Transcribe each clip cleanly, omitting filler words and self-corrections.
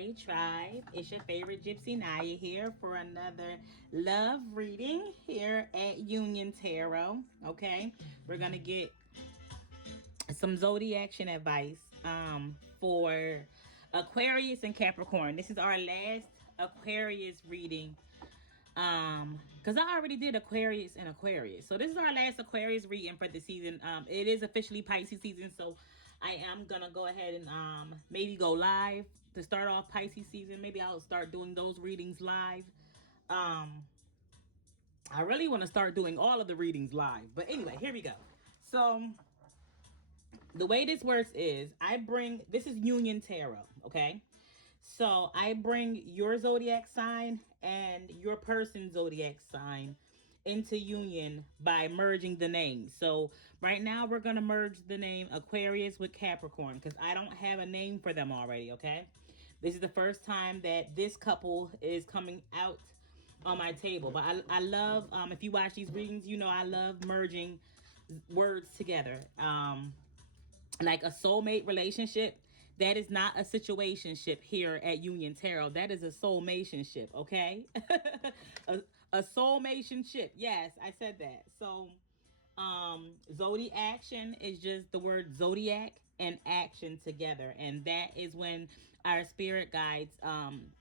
Hey tribe, it's your favorite Gypsy Naya here for another love reading here at Union Tarot. Okay, we're gonna get some zodiaction advice for Aquarius and Capricorn. This is our last Aquarius reading because I already did Aquarius and Aquarius, so this is our last Aquarius reading for the season. It is officially Pisces season, so I am gonna go ahead and maybe go live to start off Pisces season. Maybe I'll start doing those readings live. um I really want to start doing all of the readings live, but anyway, here we go. So the way this works is this is Union Tarot, okay? So I bring your zodiac sign and your person's zodiac sign into union by merging the names. So right now we're going to merge the name Aquarius with Capricorn because I don't have a name for them already, okay? This is the first time that this couple is coming out on my table. But I love, if you watch these readings, you know I love merging words together. Like a soulmate relationship, that is not a situationship here at Union Tarot. That is a soulmationship, okay? a soulmationship. Yes, I said that. So, zodiaction is just the word zodiac and action together, and that is when our spirit guides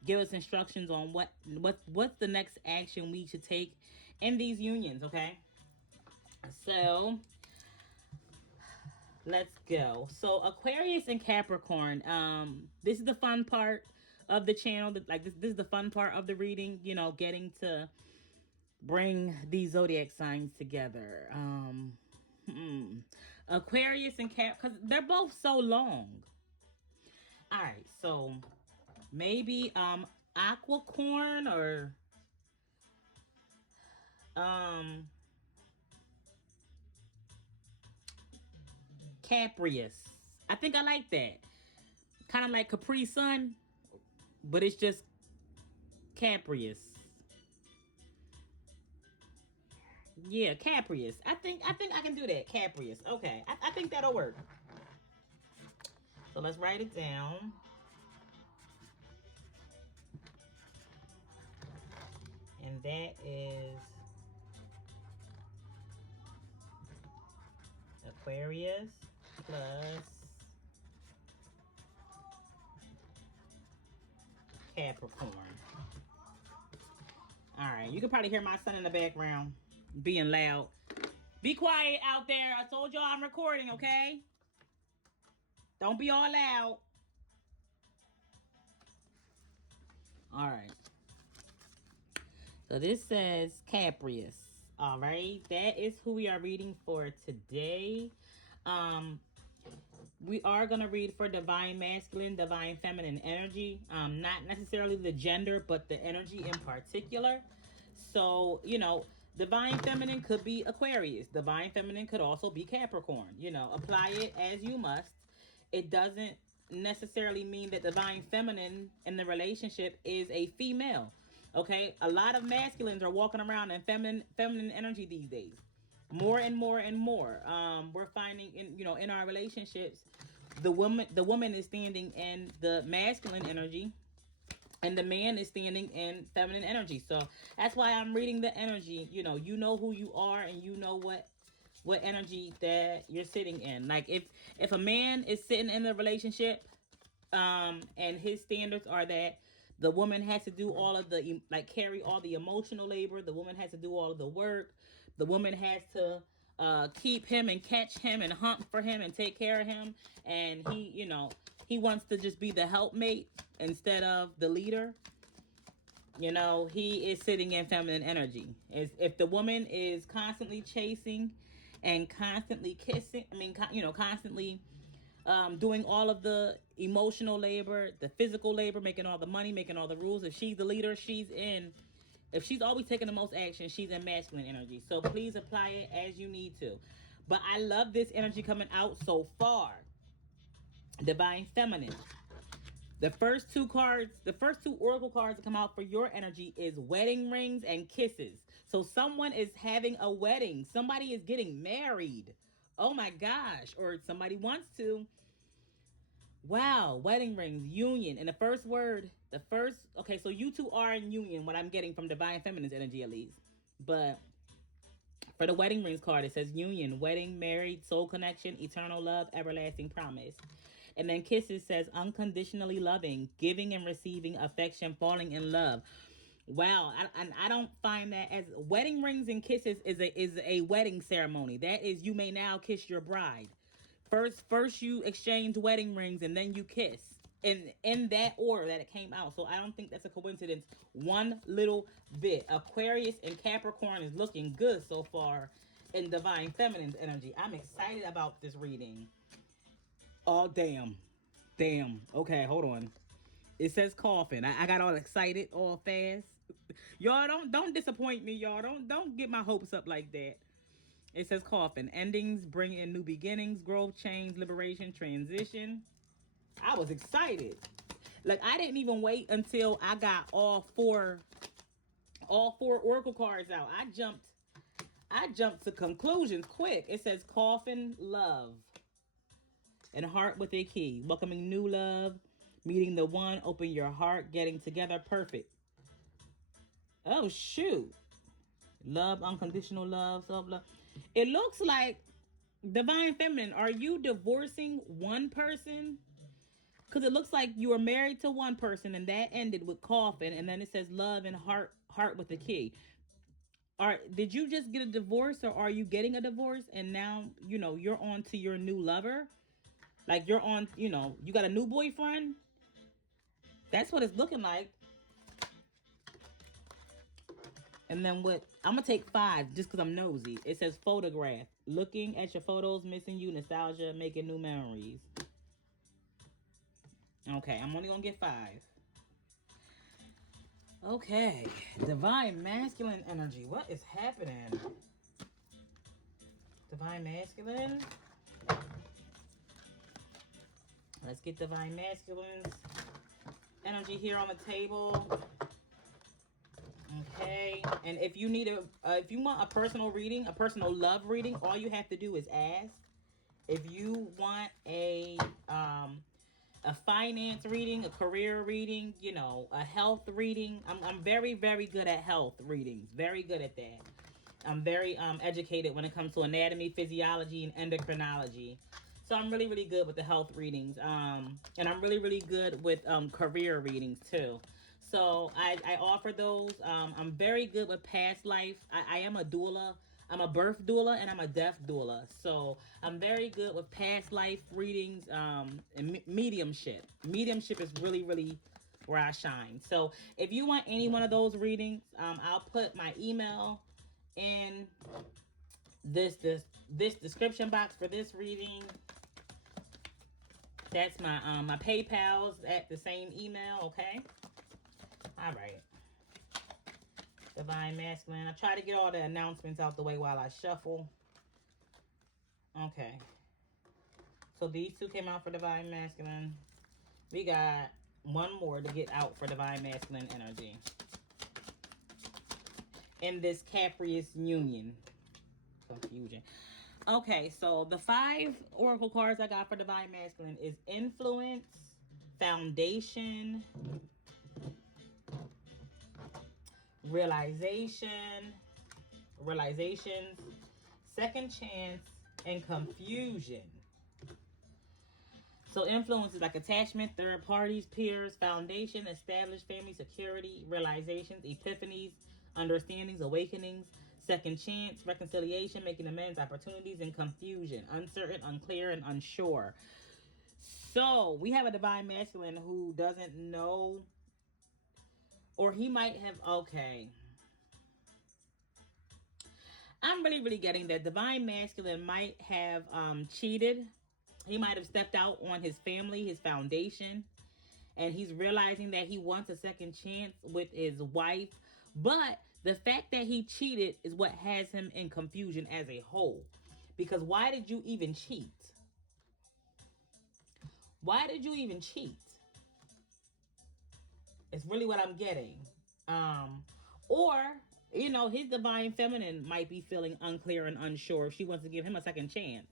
give us instructions on what's the next action we should take in these unions, okay? So let's go. So Aquarius and Capricorn. This is the fun part of the channel. This is the fun part of the reading. You know, getting to bring these zodiac signs together. Aquarius and Cap, because they're both so long. All right, so maybe Aquacorn or Caprius. I think I like that. Kind of like Capri Sun, but it's just Caprius. Yeah, Caprius. I think I can do that. Caprius. Okay. I think that'll work. So let's write it down. And that is Aquarius plus Capricorn. All right. You can probably hear my son in the background being loud. Be quiet out there. I told y'all I'm recording, okay? Don't be all loud. All right. So this says Caprius. All right. That is who we are reading for today. We are going to read for divine masculine, divine feminine energy. Not necessarily the gender, but the energy in particular. So, you know, divine feminine could be Aquarius. Divine feminine could also be Capricorn. You know, apply it as you must. It doesn't necessarily mean that divine feminine in the relationship is a female. Okay, a lot of masculines are walking around in feminine energy these days. More and more and more. We're finding in our relationships, the woman is standing in the masculine energy, and the man is standing in feminine energy. So that's why I'm reading the energy. You know who you are, and you know what energy that you're sitting in. Like if a man is sitting in the relationship, and his standards are that the woman has to do all of the, like, carry all the emotional labor. The woman has to do all of the work. The woman has to keep him and catch him and hunt for him and take care of him. And he wants to just be the helpmate instead of the leader. He is sitting in feminine energy. If the woman is constantly chasing and constantly kissing, constantly doing all of the emotional labor, the physical labor, making all the money, making all the rules. If she's the leader, if she's always taking the most action, she's in masculine energy. So please apply it as you need to. But I love this energy coming out so far. Divine feminine. The first two oracle cards that come out for your energy is wedding rings and kisses. So someone is having a wedding. Somebody is getting married. Oh my gosh. Or somebody wants to. Wow, wedding rings, union. And the first word, okay, so you two are in union, what I'm getting from Divine Feminine's energy at least. But for the wedding rings card, it says union, wedding, married, soul connection, eternal love, everlasting promise. And then kisses says unconditionally loving, giving and receiving affection, falling in love. Wow, I don't find that as wedding rings and kisses is a wedding ceremony. That is, you may now kiss your bride. First you exchange wedding rings and then you kiss. In that order that it came out. So I don't think that's a coincidence one little bit. Aquarius and Capricorn is looking good so far in Divine Feminine's energy. I'm excited about this reading. Oh damn. Damn. Okay, hold on. It says coffin. I got all excited all fast. Y'all don't disappoint me, y'all. Don't get my hopes up like that. It says coffin. Endings bring in new beginnings, growth, change, liberation, transition. I was excited. Like I didn't even wait until I got all four oracle cards out. I jumped to conclusions quick. It says coffin, love, and heart with a key. Welcoming new love, meeting the one, open your heart, getting together, perfect. Oh shoot. Love, unconditional love, self-love. It looks like Divine Feminine, are you divorcing one person? Because it looks like you were married to one person and that ended with coffin, and then it says love and heart with the key. Did you just get a divorce, or are you getting a divorce and now you're on to your new lover? Like you're on, you got a new boyfriend? That's what it's looking like. And then what? I'm gonna take 5 just because I'm nosy. It says photograph. Looking at your photos, missing you, nostalgia, making new memories. Okay, I'm only gonna get 5. Okay, Divine Masculine energy. What is happening? Divine Masculine. Let's get Divine Masculine's energy here on the table. Okay, and if you need if you want a personal reading, a personal love reading, all you have to do is ask. If you want a finance reading, a career reading, a health reading, I'm very, very good at health readings. Very good at that. I'm very educated when it comes to anatomy, physiology, and endocrinology. So I'm really, really good with the health readings. And I'm really, really good with career readings too. So I offer those. I'm very good with past life. I am a doula. I'm a birth doula and I'm a death doula. So I'm very good with past life readings and mediumship. Mediumship is really, really where I shine. So if you want any one of those readings, I'll put my email in this description box for this reading. That's my PayPal's at the same email, okay? All right. Divine Masculine. I try to get all the announcements out the way while I shuffle. Okay. So these two came out for Divine Masculine. We got one more to get out for Divine Masculine energy. In this Caprius union. Confusion. Okay, so the 5 oracle cards I got for Divine Masculine is influence, foundation, realizations, second chance, and confusion. So influence is like attachment, third parties, peers, foundation, established family, security, realizations, epiphanies, understandings, awakenings, second chance, reconciliation, making amends, opportunities, and confusion, uncertain, unclear, and unsure. So we have a Divine Masculine who doesn't know, or he might have, okay. I'm really, really getting that Divine Masculine might have cheated. He might have stepped out on his family, his foundation, and he's realizing that he wants a second chance with his wife. But the fact that he cheated is what has him in confusion as a whole. Because why did you even cheat? Why did you even cheat? It's really what I'm getting. Or, his Divine Feminine might be feeling unclear and unsure if she wants to give him a second chance.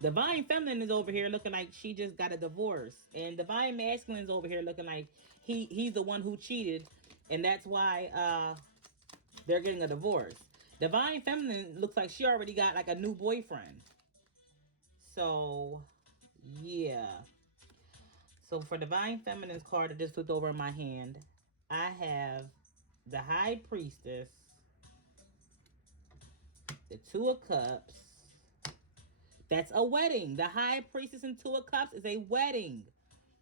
Divine Feminine is over here looking like she just got a divorce. And Divine Masculine is over here looking like he's the one who cheated. And that's why they're getting a divorce. Divine Feminine looks like she already got like a new boyfriend. So, yeah. So for Divine Feminine's card that just flipped over in my hand, I have the High Priestess, the Two of Cups. That's a wedding. The High Priestess and Two of Cups is a wedding.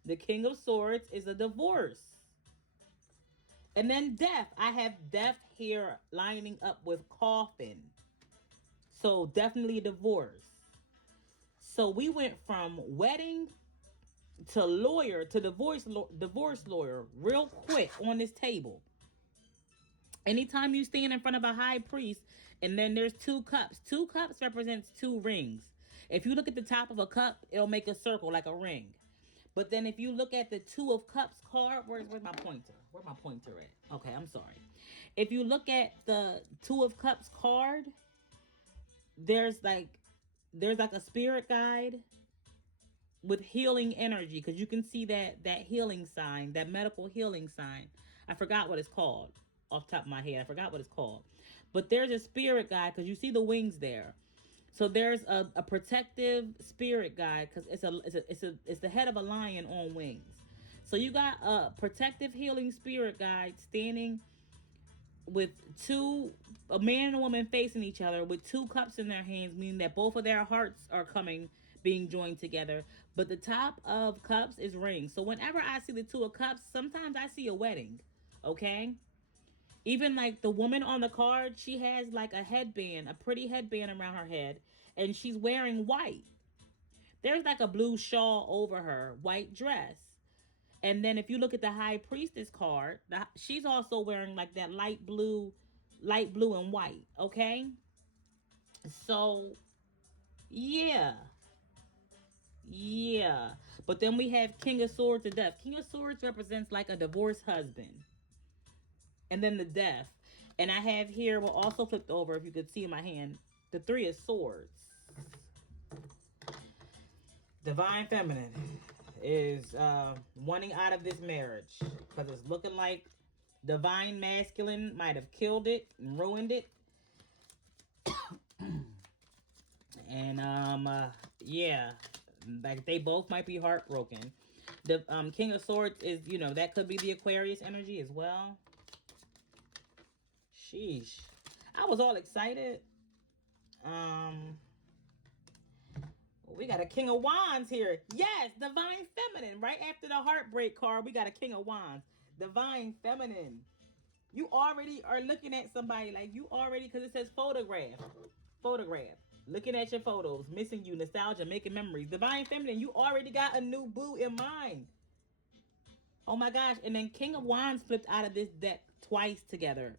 The King of Swords is a divorce. And then Death. I have Death here lining up with Coffin. So definitely a divorce. So we went from wedding to lawyer to divorce lawyer real quick on this table. Anytime you stand in front of a high priest and then there's two cups represents two rings. If you look at the top of a cup, it'll make a circle like a ring. But then if you look at the Two of Cups card, where's my pointer? Where's my pointer at? Okay, I'm sorry. If you look at the Two of Cups card, there's like a spirit guide with healing energy, because you can see that healing sign, that medical healing sign. I forgot what it's called off the top of my head. I forgot what it's called. But there's a spirit guide because you see the wings there. So there's a protective spirit guide because it's the head of a lion on wings. So you got a protective healing spirit guide standing with a man and a woman facing each other with two cups in their hands, meaning that both of their hearts are being joined together. But the top of cups is rings. So whenever I see the Two of Cups, sometimes I see a wedding. Okay? Even like the woman on the card, she has like a headband, a pretty headband around her head, and she's wearing white. There's like a blue shawl over her, white dress. And then if you look at the High Priestess card, she's also wearing like that light blue and white. Okay? So, yeah. Yeah. But then we have King of Swords and Death. King of Swords represents like a divorced husband. And then the Death. And I have here, well, also flipped over, if you could see in my hand, the Three of Swords. Divine Feminine is wanting out of this marriage because it's looking like Divine Masculine might have killed it and ruined it. And yeah, like they both might be heartbroken. The King of Swords is, that could be the Aquarius energy as well. Sheesh. I was all excited. We got a King of Wands here. Yes, Divine Feminine. Right after the Heartbreak card, we got a King of Wands. Divine Feminine. You already are looking at somebody, like you already, because it says photograph. Photograph. Looking at your photos, missing you, nostalgia, making memories. Divine Feminine, you already got a new boo in mind. Oh my gosh. And then King of Wands flipped out of this deck twice together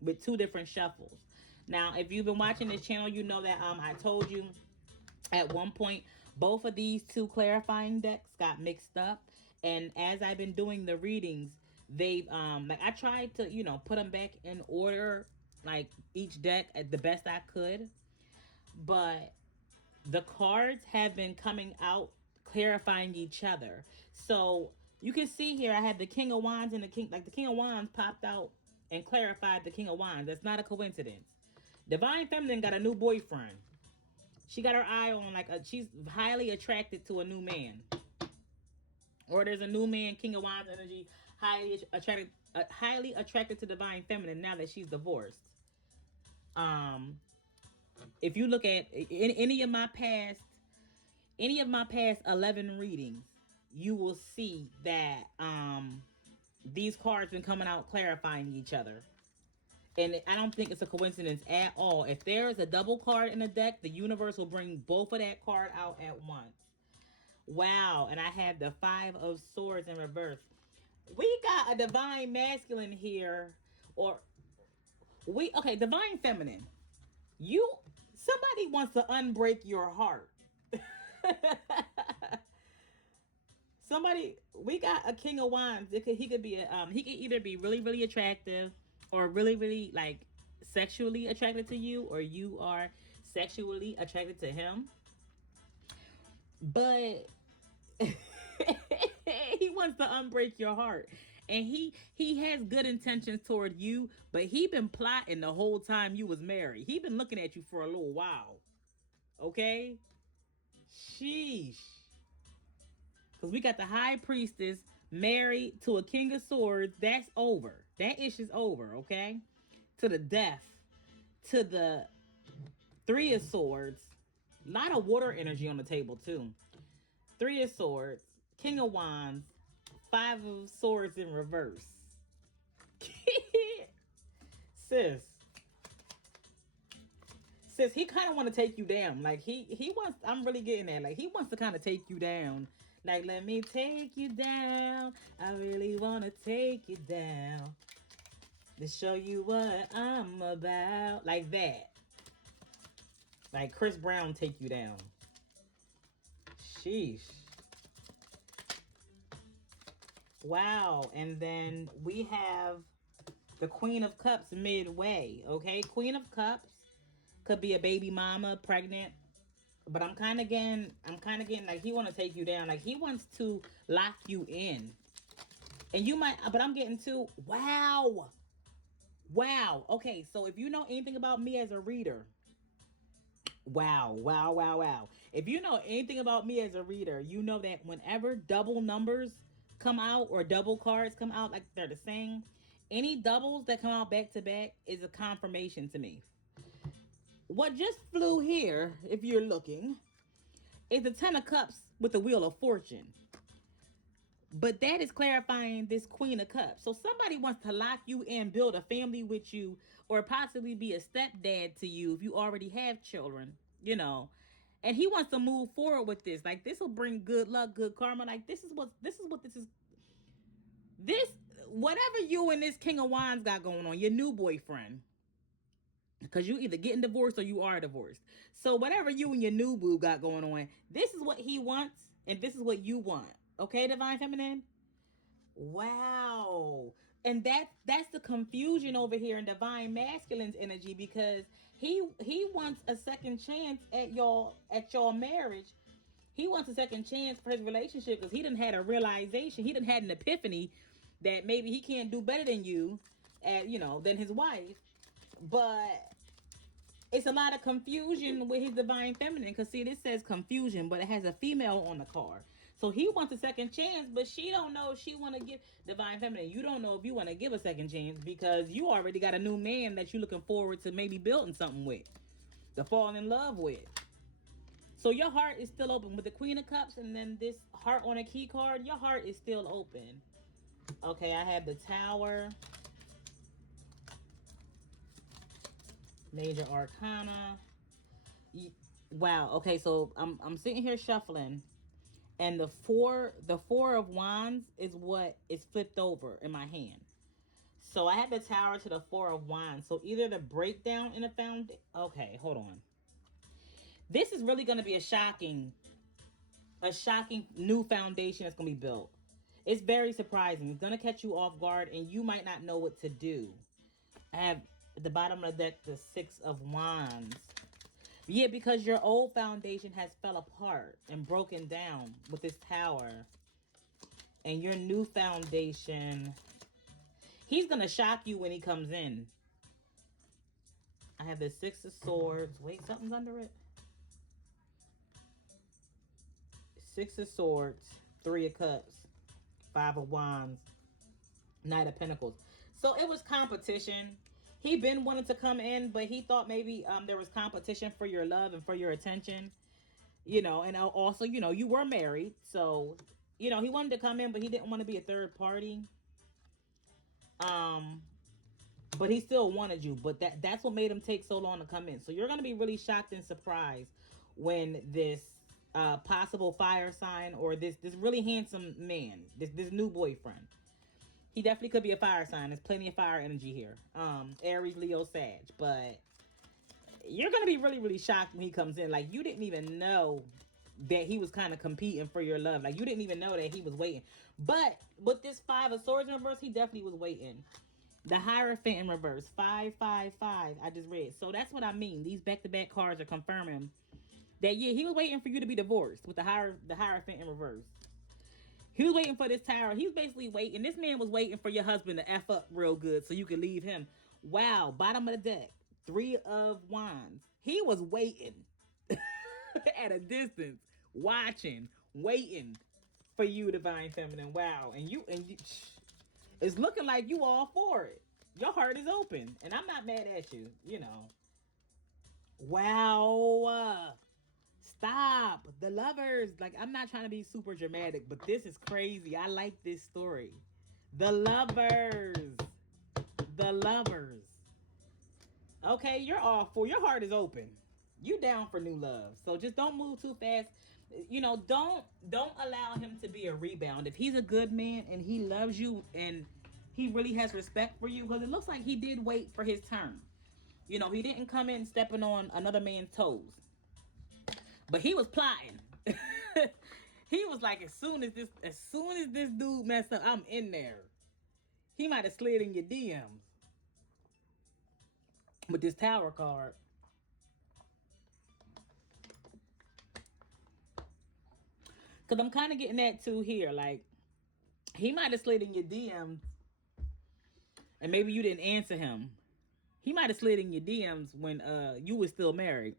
with two different shuffles. Now, if you've been watching this channel, you know that I told you at one point both of these two clarifying decks got mixed up. And as I've been doing the readings, they've like I tried to, put them back in order, like each deck at the best I could. But the cards have been coming out clarifying each other. So you can see here I had the King of Wands and the King of Wands popped out and clarified the King of Wands. That's not a coincidence. Divine Feminine got a new boyfriend. She got her eye on she's highly attracted to a new man. Or there's a new man, King of Wands energy, highly attracted to Divine Feminine now that she's divorced. If you look at any of my past 11 readings, you will see that these cards been coming out clarifying each other. And I don't think it's a coincidence at all. If there's a double card in the deck, the universe will bring both of that card out at once. Wow. And I have the Five of Swords in reverse. We got a Divine Masculine here. Okay, Divine Feminine. Somebody wants to unbreak your heart. We got a King of Wands. He could either be really, really attractive or really, really sexually attracted to you, or you are sexually attracted to him. But he wants to unbreak your heart. And he has good intentions toward you, but he been plotting the whole time you was married. He been looking at you for a little while. Okay? Sheesh. Because we got the high priestess married to a king of swords. That's over. That issue's over, okay? To the death. To the three of swords. A lot of water energy on the table, too. Three of swords. King of wands. Five of swords in reverse. Sis. Sis, he kind of want to take you down. Like, he wants, I'm really getting that. Like, he wants to kind of take you down. Like, let me take you down. I really want to take you down. To show you what I'm about. Like that. Like Chris Brown take you down. Sheesh. Wow. And then we have the Queen of Cups midway. Okay. Queen of Cups could be a baby mama, pregnant. But I'm kind of getting like he want to take you down. Like he wants to lock you in. And you might, but I'm getting too, wow. Wow. Okay. So if you know anything about me as a reader, wow, wow, wow, wow. If you know anything about me as a reader, you know that whenever double numbers come out or double cards come out, like they're the same, any doubles that come out back to back is a confirmation to me. What just flew here, if you're looking, is the Ten of Cups with the Wheel of Fortune. But that is clarifying this Queen of Cups. So somebody wants to lock you in, build a family with you, or possibly be a stepdad to you if you already have children, you know. And he wants to move forward with this. Like this will bring good luck, good karma. Like this is what this is. This whatever you and this King of Wands got going on, your new boyfriend. Because you either getting divorced or you are divorced. So whatever you and your new boo got going on, this is what he wants, and this is what you want. Okay, Divine Feminine? Wow. And that's the confusion over here in Divine Masculine's energy, because he wants a second chance at your marriage. He wants a second chance for his relationship because he didn't had a realization. He didn't had an epiphany that maybe he can't do better than you, than his wife. But it's a lot of confusion with his Divine Feminine. Because see, this says confusion, but it has a female on the card. So he wants a second chance, but she don't know if she want to give Divine Feminine. You don't know if you want to give a second chance because you already got a new man that you're looking forward to maybe building something with, to fall in love with. So your heart is still open with the Queen of Cups, and then this heart on a key card. Your heart is still open. Okay, I have the Tower, Major Arcana. Wow. Okay, so I'm sitting here shuffling, and the four of wands is what is flipped over in my hand. So I have the Tower to the Four of Wands. So either the breakdown in the foundation. Okay, hold on. This is really going to be a shocking new foundation that's going to be built. It's very surprising. It's going to catch you off guard, and you might not know what to do. I have at the bottom of the deck the Six of Wands. Yeah, because your old foundation has fell apart and broken down with this Tower. And your new foundation, he's going to shock you when he comes in. I have the Six of Swords. Wait, something's under it. Six of Swords, Three of Cups, Five of Wands, Knight of Pentacles. So it was competition. He been wanting to come in, but he thought maybe there was competition for your love and for your attention. And also, you were married. So, he wanted to come in, but he didn't want to be a third party. But he still wanted you. But that's what made him take so long to come in. So you're going to be really shocked and surprised when this possible fire sign or this really handsome man, this new boyfriend, he definitely could be a fire sign. There's plenty of fire energy here. Aries, Leo, Sag. But you're going to be really, really shocked when he comes in. Like, you didn't even know that he was kind of competing for your love. Like, you didn't even know that he was waiting. But with this Five of Swords in reverse, he definitely was waiting. The Hierophant in reverse, 555. I just read. So that's what I mean. These back-to-back cards are confirming That yeah, he was waiting for you to be divorced with the Hierophant in reverse. He was waiting for this tower. He was basically waiting. This man was waiting for your husband to F up real good so you could leave him. Wow, bottom of the deck. 3 of Wands. He was waiting at a distance, watching, waiting for you, Divine Feminine. Wow. And you it's looking like you all for it. Your heart is open. And I'm not mad at you, you know. Wow. Stop. The Lovers. Like, I'm not trying to be super dramatic, but this is crazy. I like this story. The Lovers. The Lovers. Okay, you're all for. Your heart is open. You down for new love. So just don't move too fast. You know, don't allow him to be a rebound. If he's a good man and he loves you and he really has respect for you, because it looks like he did wait for his turn. You know, he didn't come in stepping on another man's toes. But he was plotting. He was like, as soon as this dude messed up, I'm in there. He might have slid in your DMs with this Tower card. Because I'm kind of getting that too here. Like, he might have slid in your DMs and maybe you didn't answer him. He might have slid in your DMs when you were still married.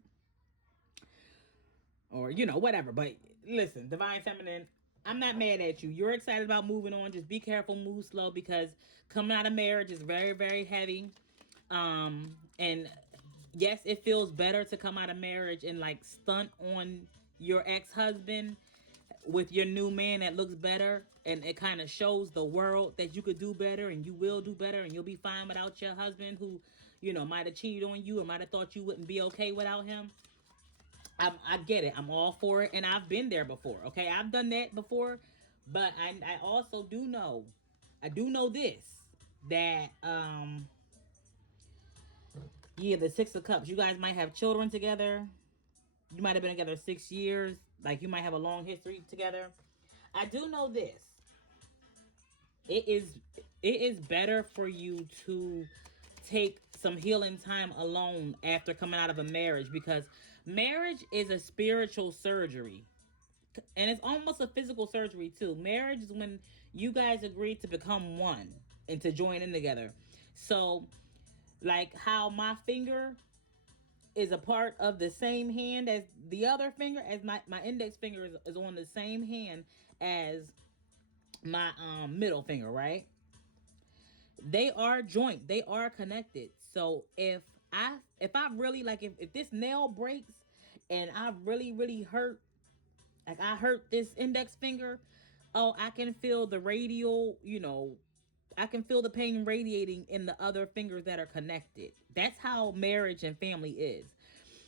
Or, you know, whatever. But listen, Divine Feminine, I'm not mad at you. You're excited about moving on. Just be careful, move slow, because coming out of marriage is very, very heavy. And yes, it feels better to come out of marriage and like stunt on your ex-husband with your new man that looks better, and it kind of shows the world that you could do better and you will do better and you'll be fine without your husband who, you know, might have cheated on you or might have thought you wouldn't be okay without him. I get it. I'm all for it, and I've been there before. Okay, I've done that before, but I also do know, this, that yeah, the 6 of Cups. You guys might have children together. You might have been together 6 years. Like, you might have a long history together. I do know this. It is better for you to take some healing time alone after coming out of a marriage, because marriage is a spiritual surgery. And it's almost a physical surgery too. Marriage is when you guys agree to become one and to join in together. So, like how my finger is a part of the same hand as the other finger, as my index finger is on the same hand as my middle finger, right? They are joint. They are connected. So if I really like, if this nail breaks and I really, really hurt, like I hurt this index finger, oh, I can feel the radial, you know, I can feel the pain radiating in the other fingers that are connected. That's how marriage and family is.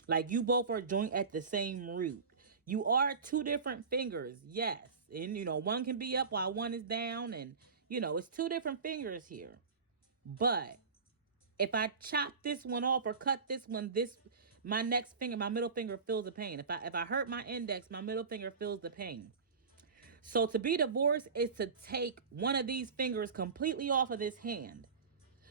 Like, you both are joint at the same root. You are 2 different fingers, yes. And, you know, one can be up while one is down. And, you know, it's 2 different fingers here. But if I chop this one off or cut this one, my next finger, my middle finger feels the pain. If I hurt my index, my middle finger feels the pain. So to be divorced is to take one of these fingers completely off of this hand.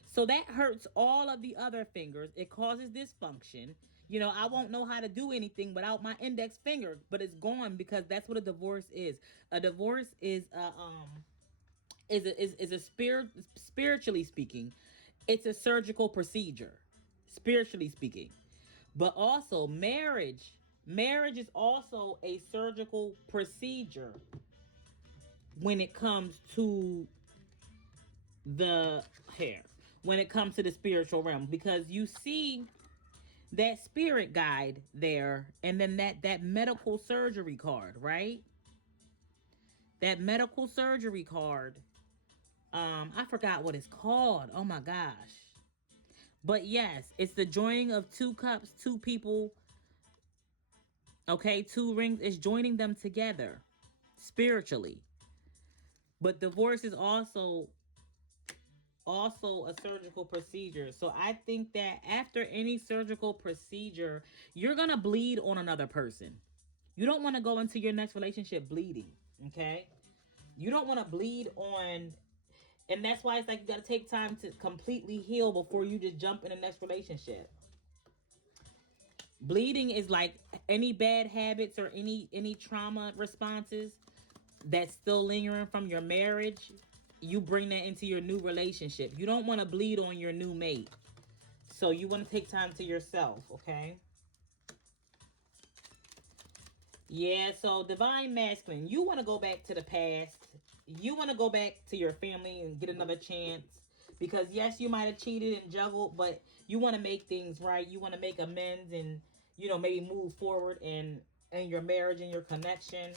So that hurts all of the other fingers. It causes dysfunction. You know, I won't know how to do anything without my index finger, but it's gone, because that's what a divorce is. A divorce is a spiritually speaking, it's a surgical procedure, spiritually speaking. But also marriage is also a surgical procedure when it comes to the hair, when it comes to the spiritual realm, because you see that spirit guide there, and then that medical surgery card, right? That medical surgery card, I forgot what it's called. Oh my gosh. But yes, it's the joining of 2 cups, 2 people. Okay, 2 rings. It's joining them together spiritually. But divorce is also a surgical procedure. So I think that after any surgical procedure, you're going to bleed on another person. You don't want to go into your next relationship bleeding, okay? You don't want to bleed on, and that's why it's like you got to take time to completely heal before you just jump in the next relationship. Bleeding is like any bad habits or any trauma responses that's still lingering from your marriage. You bring that into your new relationship. You don't want to bleed on your new mate. So you want to take time to yourself, okay? Yeah, so divine masculine, you want to go back to the past. You want to go back to your family and get another chance. Because yes, you might have cheated and juggled, but you want to make things right. You want to make amends and, maybe move forward in your marriage and your connection.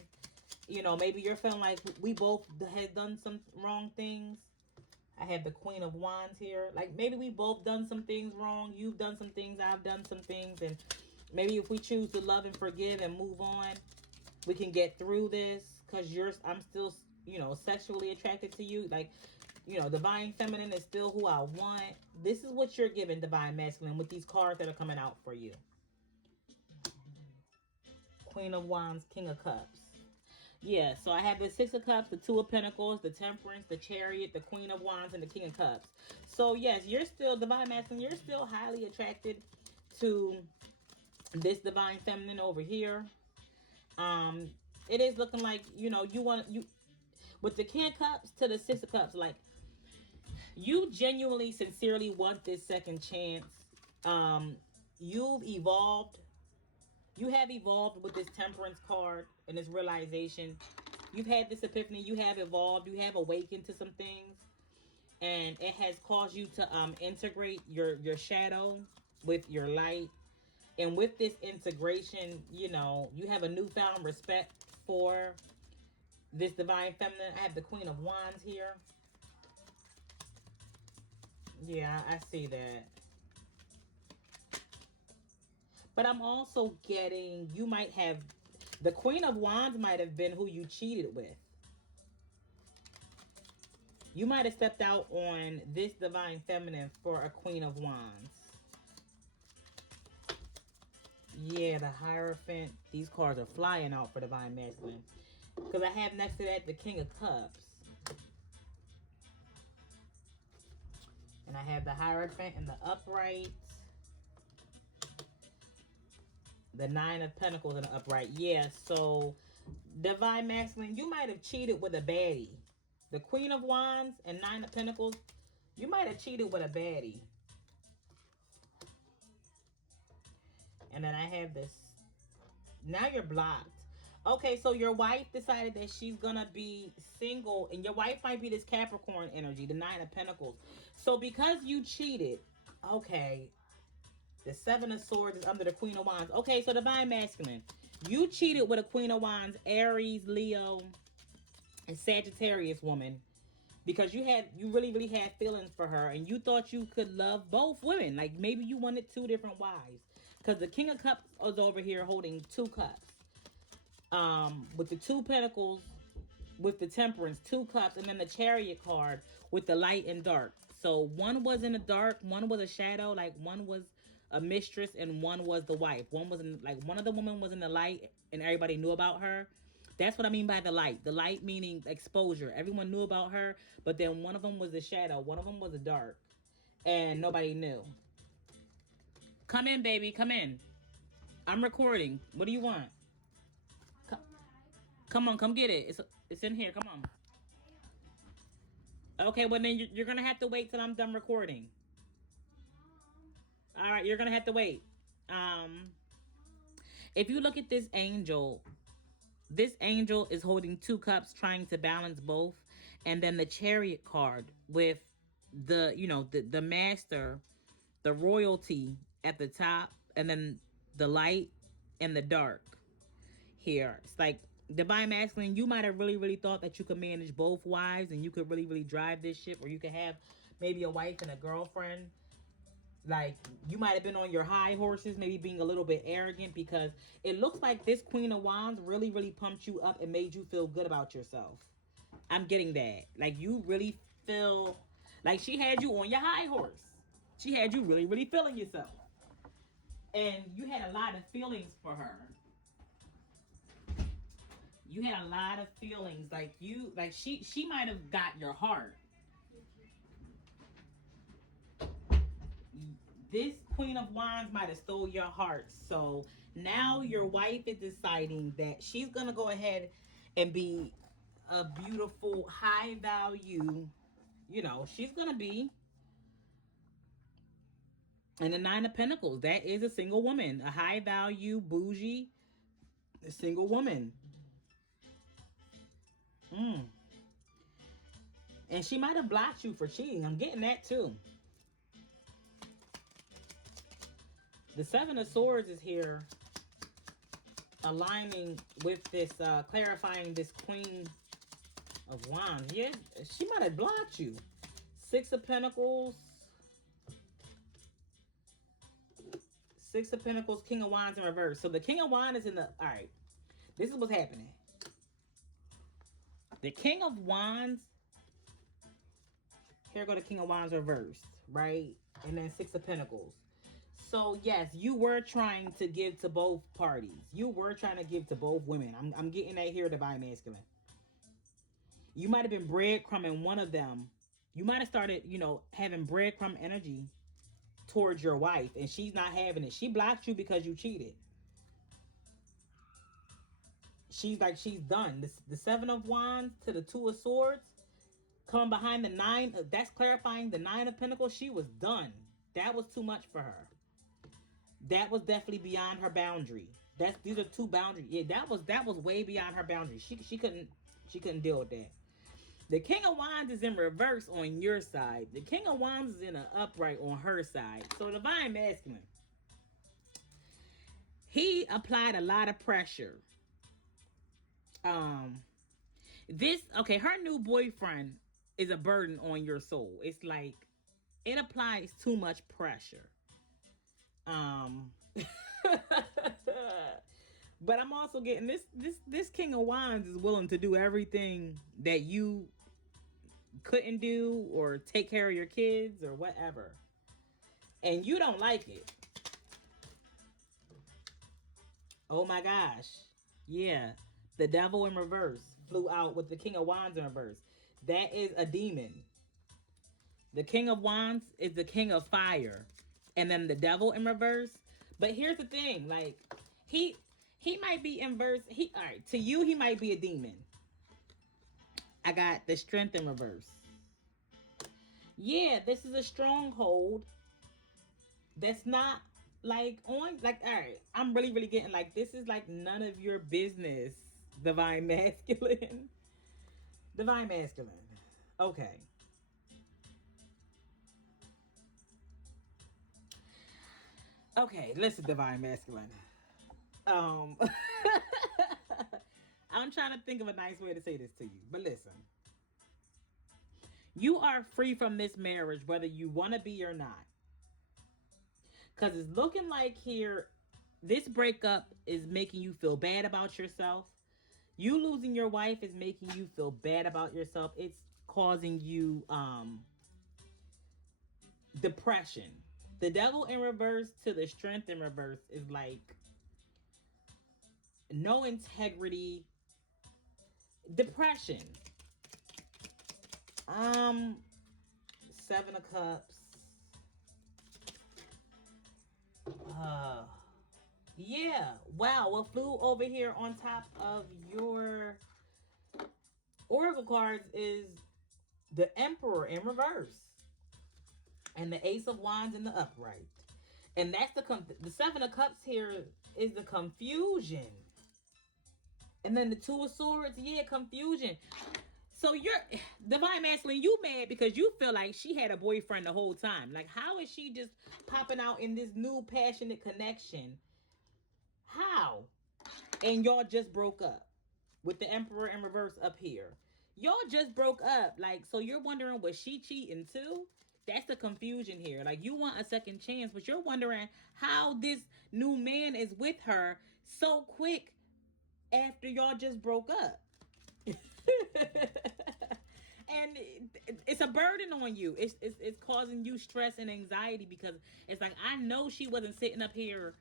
Maybe you're feeling like we both had done some wrong things. I have the Queen of Wands here. Like, maybe we both done some things wrong. You've done some things. I've done some things. And maybe if we choose to love and forgive and move on, we can get through this. Because I'm still, sexually attracted to you. Like, divine feminine is still who I want. This is what you're giving, divine masculine, with these cards that are coming out for you. Queen of Wands, King of Cups. Yeah, so I have the Six of Cups, the Two of Pentacles, the Temperance, the Chariot, the Queen of Wands, and the King of Cups. So yes, you're still, divine masculine, you're still highly attracted to this divine feminine over here. It is looking like, you with the King of Cups to the Six of Cups, like, you genuinely, sincerely want this second chance. You've evolved. You have evolved with this Temperance card and this realization. You've had this epiphany. You have evolved. You have awakened to some things. And it has caused you to integrate your shadow with your light. And with this integration, you have a newfound respect for this divine feminine. I have the Queen of Wands here. Yeah, I see that. But I'm also getting, you might have, the Queen of Wands might have been who you cheated with. You might have stepped out on this divine feminine for a Queen of Wands. Yeah, the Hierophant. These cards are flying out for divine masculine. Because I have next to that the King of Cups. And I have the Hierophant and the upright. The Nine of Pentacles in the upright. Yeah, so divine masculine, you might have cheated with a baddie. The Queen of Wands and Nine of Pentacles, you might have cheated with a baddie. And then I have this. Now you're blocked. Okay, so your wife decided that she's going to be single. And your wife might be this Capricorn energy, the Nine of Pentacles. So because you cheated, okay, the Seven of Swords is under the Queen of Wands. Okay, so divine masculine. You cheated with a Queen of Wands, Aries, Leo, and Sagittarius woman. Because you really had feelings for her. And you thought you could love both women. Like maybe you wanted two different wives. Because the King of Cups is over here holding two cups. With the Two Pentacles, with the Temperance, two cups, and then the Chariot card with the light and dark. So one was in the dark, one was a shadow, like one was a mistress and one was the wife. One was in, like, one of the women was in the light and everybody knew about her. That's what I mean by the light. The light meaning exposure. Everyone knew about her, but then one of them was the shadow. One of them was the dark. And nobody knew. Come in, baby. Come in. I'm recording. What do you want? Come on, come get it. It's in here. Come on. Okay, well then you're going to have to wait till I'm done recording. All right, you're going to have to wait. If you look at this angel is holding two cups trying to balance both. And then the Chariot card with the master, the royalty at the top, and then the light and the dark here. It's like divine masculine, you might have really thought that you could manage both wives and you could really drive this ship, or you could have maybe a wife and a girlfriend. Like, you might have been on your high horses, maybe being a little bit arrogant, because it looks like this Queen of Wands really pumped you up and made you feel good about yourself. I'm getting that. Like, you really feel like she had you on your high horse. She had you really feeling yourself. And you had a lot of feelings for her. You had a lot of feelings. Like, she might have got your heart. this Queen of Wands might have stole your heart. So now your wife is deciding that she's going to go ahead and be a beautiful, high value, she's going to be in the Nine of Pentacles. That is a single woman, a high value, bougie, a single woman. And she might have blocked you for cheating. I'm getting that too. The Seven of Swords is here, aligning with this, clarifying this Queen of Wands. Yeah, she might have blocked you. Six of Pentacles. Six of Pentacles, King of Wands in reverse. So the King of Wands is in the... All right. This is what's happening. The King of Wands... Here go the King of Wands reversed, right? And then Six of Pentacles. So, yes, you were trying to give to both parties. You were trying to give to both women. I'm getting that here, Divine Masculine. You might have been breadcrumbing one of them. You might have started, having breadcrumb energy towards your wife, and she's not having it. She blocked you because you cheated. She's done. The Seven of Wands to the Two of Swords. Coming behind the Nine. That's clarifying the Nine of Pentacles. She was done. That was too much for her. That was definitely beyond her boundary. These are two boundaries. Yeah, that was way beyond her boundary. She couldn't deal with that. The King of Wands is in reverse on your side. The King of Wands is in an upright on her side. So Divine Masculine, he applied a lot of pressure. Her new boyfriend is a burden on your soul. It's like it applies too much pressure. But I'm also getting this King of Wands is willing to do everything that you couldn't do, or take care of your kids or whatever, and you don't like it. Oh my gosh. Yeah, the Devil in reverse flew out with the King of Wands in reverse. That is a demon. The King of Wands is the King of Fire, and then the Devil in reverse. But here's the thing, like he might be inverse. All right, to you he might be a demon. I got the Strength in reverse. Yeah, this is a stronghold that's not like on, like, all right, I'm really getting like, this is like none of your business, Divine Masculine. Divine Masculine. Okay. Okay, listen, Divine Masculine. I'm trying to think of a nice way to say this to you, but listen. You are free from this marriage, whether you want to be or not. Because it's looking like here, this breakup is making you feel bad about yourself. You losing your wife is making you feel bad about yourself. It's causing you depression. The Devil in reverse to the Strength in reverse is like no integrity, depression. Seven of Cups. Yeah. Wow. What flew over here on top of your Oracle cards is the Emperor in reverse. And the Ace of Wands in the upright. And that's the Seven of Cups here is the confusion. And then the Two of Swords, yeah, confusion. So you're, Divine Masculine, you mad because you feel like she had a boyfriend the whole time. Like, how is she just popping out in this new passionate connection? How? And y'all just broke up with the Emperor in reverse up here. Y'all just broke up. Like, so you're wondering, was she cheating too? That's the confusion here. Like, you want a second chance, but you're wondering how this new man is with her so quick after y'all just broke up. And it's a burden on you. It's causing you stress and anxiety, because it's like, I know she wasn't sitting up here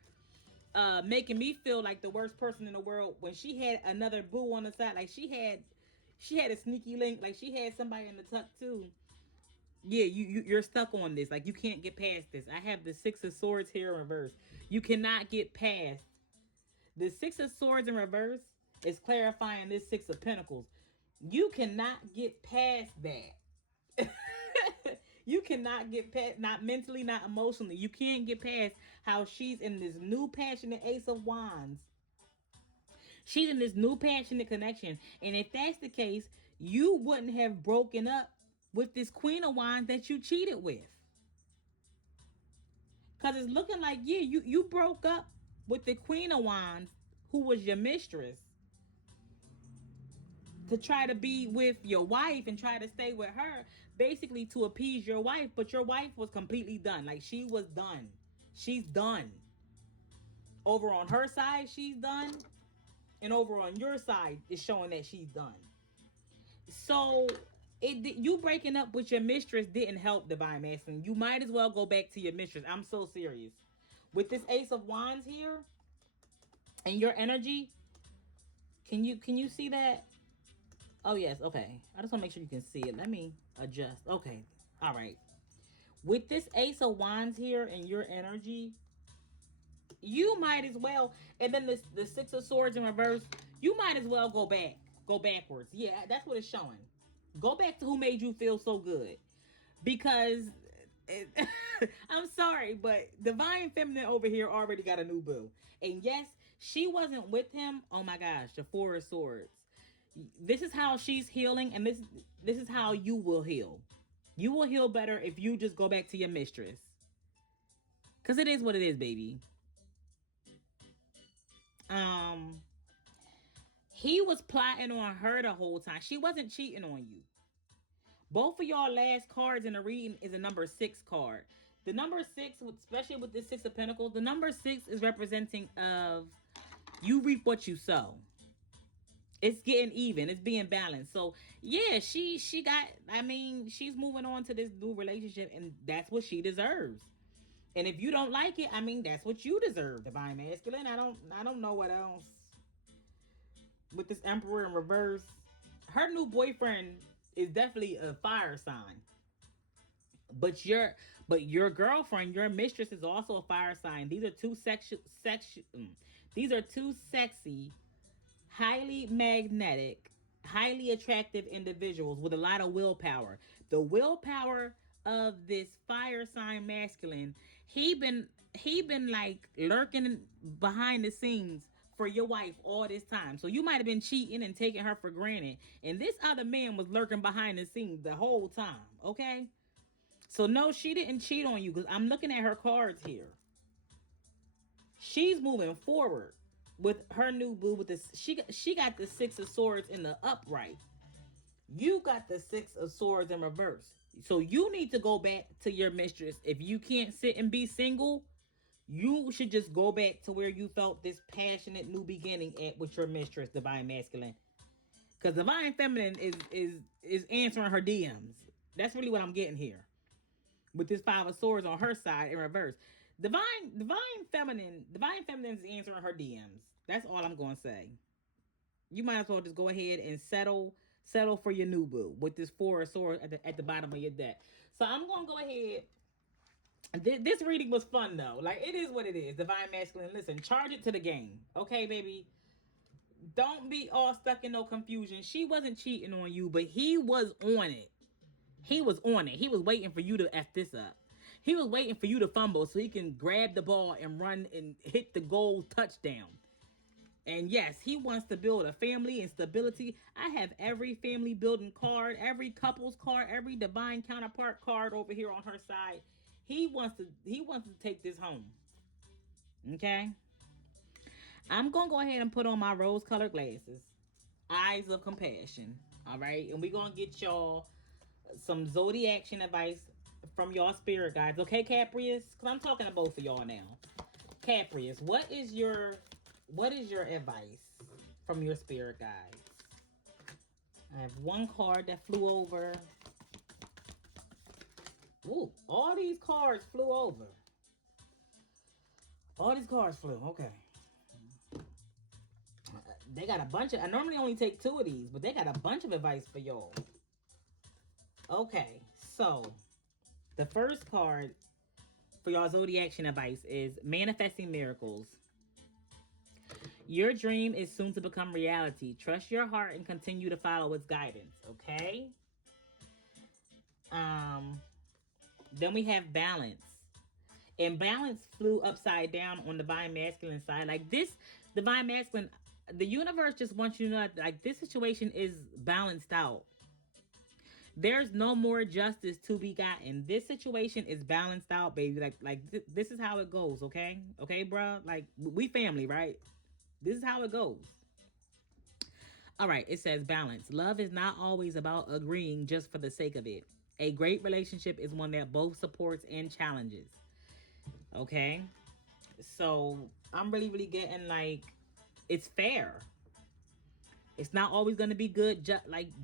making me feel like the worst person in the world when she had another boo on the side. Like, she had a sneaky link. Like, she had somebody in the tuck too. Yeah, you're stuck on this. Like, you can't get past this. I have the Six of Swords here in reverse. You cannot get past the Six of Swords in reverse. Is clarifying this Six of Pentacles. You cannot get past that. You cannot get past, not mentally, not emotionally. You can't get past how she's in this new passionate Ace of Wands. She's in this new passionate connection. And if that's the case, you wouldn't have broken up with this Queen of Wands that you cheated with. Because it's looking like, yeah, you broke up with the Queen of Wands, who was your mistress, to try to be with your wife and try to stay with her, basically to appease your wife. But your wife was completely done. Like, she was done. She's done. Over on her side, she's done. And over on your side, it's showing that she's done. So you breaking up with your mistress didn't help, Divine Masculine. You might as well go back to your mistress. I'm so serious. With this Ace of Wands here and your energy, can you see that? Oh yes, okay. I just want to make sure you can see it. Let me adjust. Okay. All right. With this Ace of Wands here and your energy, you might as well, and then the Six of Swords in reverse, you might as well go back. Go backwards. Yeah, that's what it's showing. Go back to who made you feel so good. Because I'm sorry, but Divine Feminine over here already got a new boo. And yes, she wasn't with him. Oh my gosh, the Four of Swords. This is how she's healing, and this is how you will heal. You will heal better if you just go back to your mistress. Because it is what it is, baby. He was plotting on her the whole time. She wasn't cheating on you. Both of y'all last cards in the reading is a number 6 card. The number 6, especially with this Six of Pentacles, the number 6 is representing of you reap what you sow. It's getting even. It's being balanced. So yeah, she got. I mean, she's moving on to this new relationship, and that's what she deserves. And if you don't like it, I mean, that's what you deserve, Divine Masculine. I don't know what else. With this Emperor in reverse, her new boyfriend is definitely a fire sign. But your girlfriend, your mistress, is also a fire sign. These are two these are two sexy, highly magnetic, highly attractive individuals with a lot of willpower. The willpower of this fire sign masculine, he been like lurking behind the scenes for your wife all this time. So you might have been cheating and taking her for granted. And this other man was lurking behind the scenes the whole time. Okay? So no, she didn't cheat on you, because I'm looking at her cards here. She's moving forward with her new boo. With this, she got the Six of Swords in the upright. You got the Six of Swords in reverse. So you need to go back to your mistress. If you can't sit and be single, you should just go back to where you felt this passionate new beginning at with your mistress, Divine Masculine. Because Divine Feminine is answering her DMs. That's really what I'm getting here. With this Five of Swords on her side in reverse. Divine Feminine is answering her DMs. That's all I'm going to say. You might as well just go ahead and settle for your new boo with this Four of Swords at the bottom of your deck. So I'm going to go ahead. This reading was fun, though. Like, it is what it is. Divine Masculine, listen, charge it to the game. Okay, baby? Don't be all stuck in no confusion. She wasn't cheating on you, but he was on it. He was on it. He was waiting for you to F this up. He was waiting for you to fumble so he can grab the ball and run and hit the goal touchdown. And yes, he wants to build a family and stability. I have every family building card, every couples card, every divine counterpart card over here on her side. He wants to take this home. Okay? I'm going to go ahead and put on my rose-colored glasses. Eyes of compassion. All right? And we're going to get y'all some zodiaction advice from y'all spirit guides. Okay, Caprius? Because I'm talking to both of y'all now. Caprius, what is your advice from your spirit guides? I have one card that flew over. Ooh, all these cards flew over. All these cards flew. Okay. They got a bunch of... I normally only take 2 of these, but they got a bunch of advice for y'all. Okay, so The first card for y'all zodiaction advice is manifesting miracles. Your dream is soon to become reality. Trust your heart and continue to follow its guidance. Okay. Um. Then we have balance. And balance flew upside down on divine masculine side. Like this divine masculine, the universe just wants you to know that, like, this situation is balanced out. There's no more justice to be gotten. This situation is balanced out, baby. This is how it goes, okay? Okay, bro? Like, we family, right? This is how it goes. All right, it says balance. Love is not always about agreeing just for the sake of it. A great relationship is one that both supports and challenges. Okay? So I'm really, really getting like it's fair. It's not always going to be good.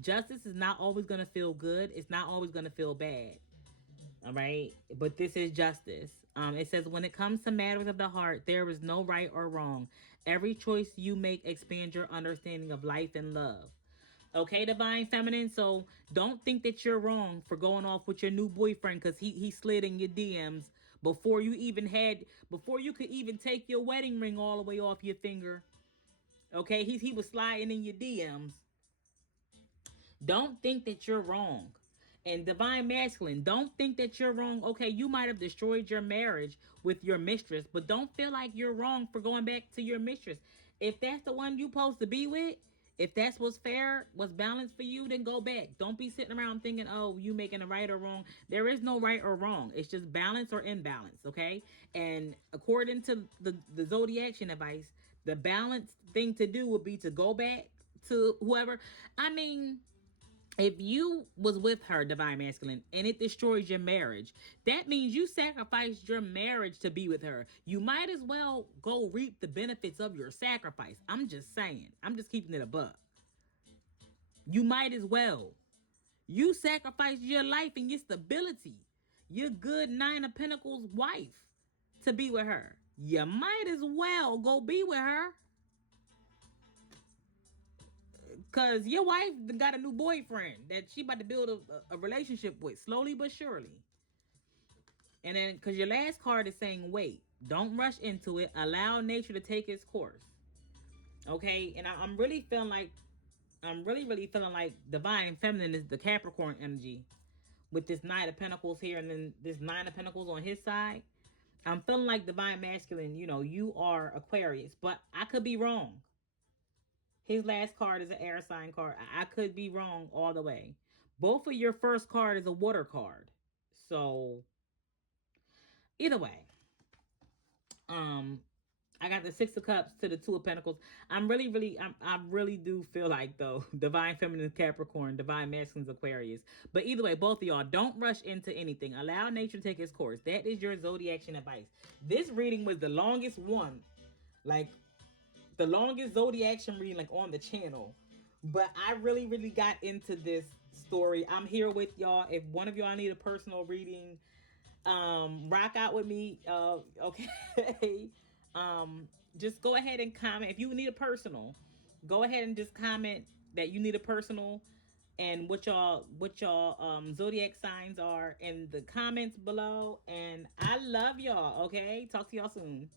Justice is not always going to feel good. It's not always going to feel bad. All right. But this is justice. It says, when it comes to matters of the heart, there is no right or wrong. Every choice you make expands your understanding of life and love. Okay, divine feminine. So don't think that you're wrong for going off with your new boyfriend because he slid in your DMs before you could even take your wedding ring all the way off your finger. Okay, he was sliding in your DMs. Don't think that you're wrong. And divine masculine, don't think that you're wrong. Okay, you might have destroyed your marriage with your mistress, but don't feel like you're wrong for going back to your mistress. If that's the one you're supposed to be with, if that's what's fair, what's balanced for you, then go back. Don't be sitting around thinking, oh, you making a right or wrong. There is no right or wrong. It's just balance or imbalance, okay? And according to the zodiaction advice, the balanced thing to do would be to go back to whoever. I mean, if you was with her, divine masculine, and it destroys your marriage, that means you sacrificed your marriage to be with her. You might as well go reap the benefits of your sacrifice. I'm just saying. I'm just keeping it a buck. You might as well. You sacrificed your life and your stability, your good Nine of Pentacles wife, to be with her. You might as well go be with her. Cause your wife got a new boyfriend that she about to build a relationship with, slowly but surely. And then, cause your last card is saying, wait, don't rush into it. Allow nature to take its course. Okay, and I'm really feeling like, I'm really, really feeling like divine feminine is the Capricorn energy with this Nine of Pentacles here and then this Nine of Pentacles on his side. I'm feeling like divine masculine, you know, you are Aquarius, but I could be wrong. His last card is an air sign card. I could be wrong all the way. Both of your first card is a water card. So either way, um, I got the Six of Cups to the Two of Pentacles. I really do feel like, though, divine feminine Capricorn, divine masculine Aquarius. But either way, both of y'all, don't rush into anything. Allow nature to take its course. That is your zodiaction advice. This reading was the longest one. Like, the longest zodiaction reading, like, on the channel. But I really, really got into this story. I'm here with y'all. If one of y'all need a personal reading, rock out with me. Okay. Just go ahead and comment. If you need a personal, go ahead and just comment that you need a personal and what y'all zodiac signs are in the comments below. And I love y'all. Okay. Talk to y'all soon.